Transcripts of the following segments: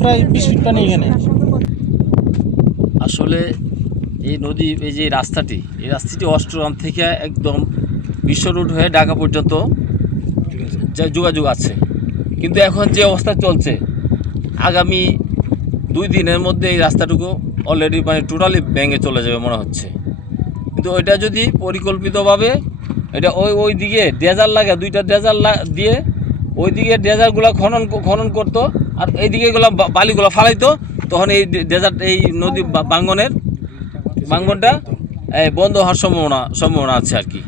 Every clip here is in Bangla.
প্রায় 20 ফিট পানি এখানে। আসলে এই নদী, এই যে রাস্তাটি, এই রাস্তাটি অষ্টগ্রাম থেকে একদম বিশ্ব রোড হয়ে ঢাকা পর্যন্ত যোগাযোগ আছে, কিন্তু এখন যে অবস্থা চলছে, আগামী 2 দিনের মধ্যে এই রাস্তাটুকু অলরেডি মানে টোটালি ভেঙে চলে যাবে মনে হচ্ছে। কিন্তু ওইটা যদি পরিকল্পিতভাবে এটা ওই দিকে ড্রেজার লাগে, 2টা ড্রেজার দিয়ে ওই দিকে ড্রেজারগুলো খনন করতো, আর এই দিকে এগুলো বালিগুলো ফালাইতো, তখন এই ড্রেজার এই নদী ভাঙ্গনটা বন্ধ হওয়ার সম্ভাবনা আছে আর কি।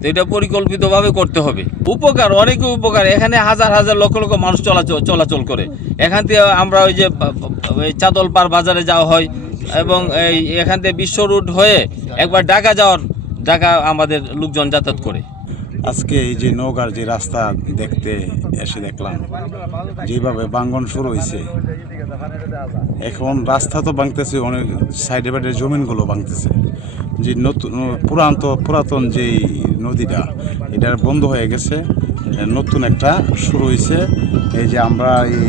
তো এটা পরিকল্পিতভাবে করতে হবে। উপকার, অনেক উপকার। এখানে হাজার হাজার লক্ষ লক্ষ মানুষ চলাচল করে। এখান থেকে আমরা ওই যে চাদলপাড় বাজারে যাওয়া হয়, এবং এখান থেকে বিশ্ব রোড হয়ে একবার ঢাকা আমাদের লোকজন যাতায়াত করে। আজকে এই যে নওগাঁর যে রাস্তা দেখতে এসে দেখলাম যেভাবে ভাঙ্গন শুরু হয়েছে, এখন রাস্তা তো ভাঙতেছে, অনেক সাইডে বাইডে জমিনগুলো ভাঙতেছে। যে পুরাতন যে নদীটা, এটা বন্ধ হয়ে গেছে, নতুন একটা শুরু হয়েছে। এই যে আমরা এই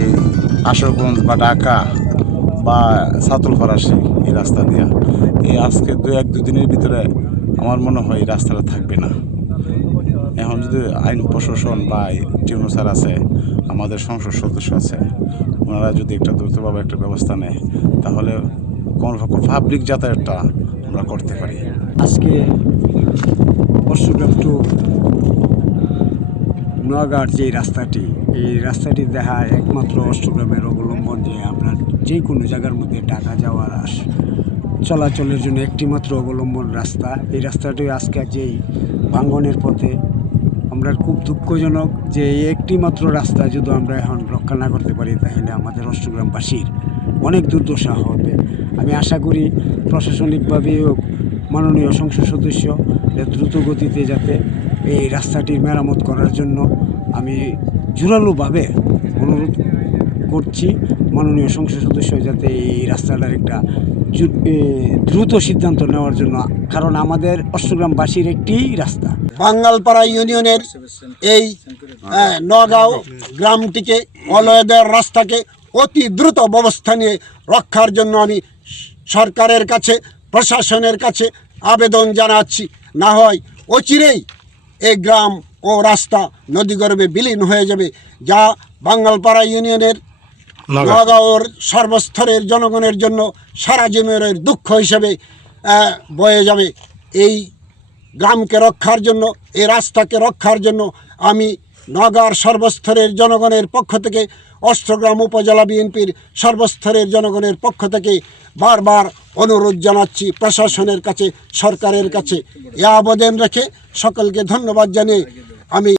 আশুগঞ্জ বা ঢাকা বা ছাতলপাড় আসি এই রাস্তা দিয়ে, এই আজকে 1-2 দিনের ভিতরে আমার মনে হয় এই রাস্তাটা থাকবে না। এখন যদি আইন প্রশাসন বা টিউনো স্যার আছে, আমাদের সংসদ সদস্য আছে, ওনারা যদি একটা দ্রুতভাবে একটা ব্যবস্থা নেয়, তাহলে পাবলিক যাতায়াতটা আমরা করতে পারি। আজকে অষ্টগ্রাম টু নওগাঁর যে রাস্তাটি, এই রাস্তাটি দেখা একমাত্র অষ্টগ্রামের অবলম্বন, যে আমরা যে কোনো জায়গার মধ্যে ঢাকা যাওয়ার চলাচলের জন্য একটিমাত্র অবলম্বন রাস্তা। এই রাস্তাটি আজকে যেই ভাঙ্গনের পথে, আমরা খুব দুঃখজনক যে এই একটিমাত্র রাস্তা যদি আমরা এখন রক্ষা না করতে পারি, তাহলে আমাদের অষ্টগ্রামবাসীর অনেক দুর্দশা হবে। আমি আশা করি প্রশাসনিকভাবেও মাননীয় সংসদ সদস্য দ্রুত গতিতে যাতে এই রাস্তাটির মেরামত করার জন্য আমি জোরালোভাবে অনুরোধ করছি। মাননীয় সংসদ সদস্য যাতে এই রাস্তাটার একটা দ্রুত সিদ্ধান্ত নেওয়ার জন্য, কারণ আমাদের অষ্টগ্রামবাসীর একটি রাস্তা। বাঙ্গালপাড়া ইউনিয়নের এই নওগাঁও গ্রামটিকে, অলয়েদের রাস্তাকে অতি দ্রুত ব্যবস্থা নিয়ে রক্ষার জন্য আমি সরকারের কাছে, প্রশাসনের কাছে আবেদন জানাচ্ছি। না হয় অচিরেই এই গ্রাম ও রাস্তা নদীগর্ভে বিলীন হয়ে যাবে, যা বাঙ্গালপাড়া ইউনিয়নের নওগাঁওর সর্বস্তরের জনগণের জন্য সারা জীবনের দুঃখ হিসেবে বয়ে যাবে। এই গ্রামকে রক্ষার জন্য, এই রাস্তাকে রক্ষার জন্য আমি নওগাঁর সর্বস্তরের জনগণের পক্ষ থেকে, অষ্টগ্রাম উপজেলা বিএনপির সর্বস্তরের জনগণের পক্ষ থেকে বারবার অনুরোধ জানাচ্ছি প্রশাসনের কাছে, সরকারের কাছে। এ আবেদন রেখে সকলকে ধন্যবাদ জানিয়ে আমি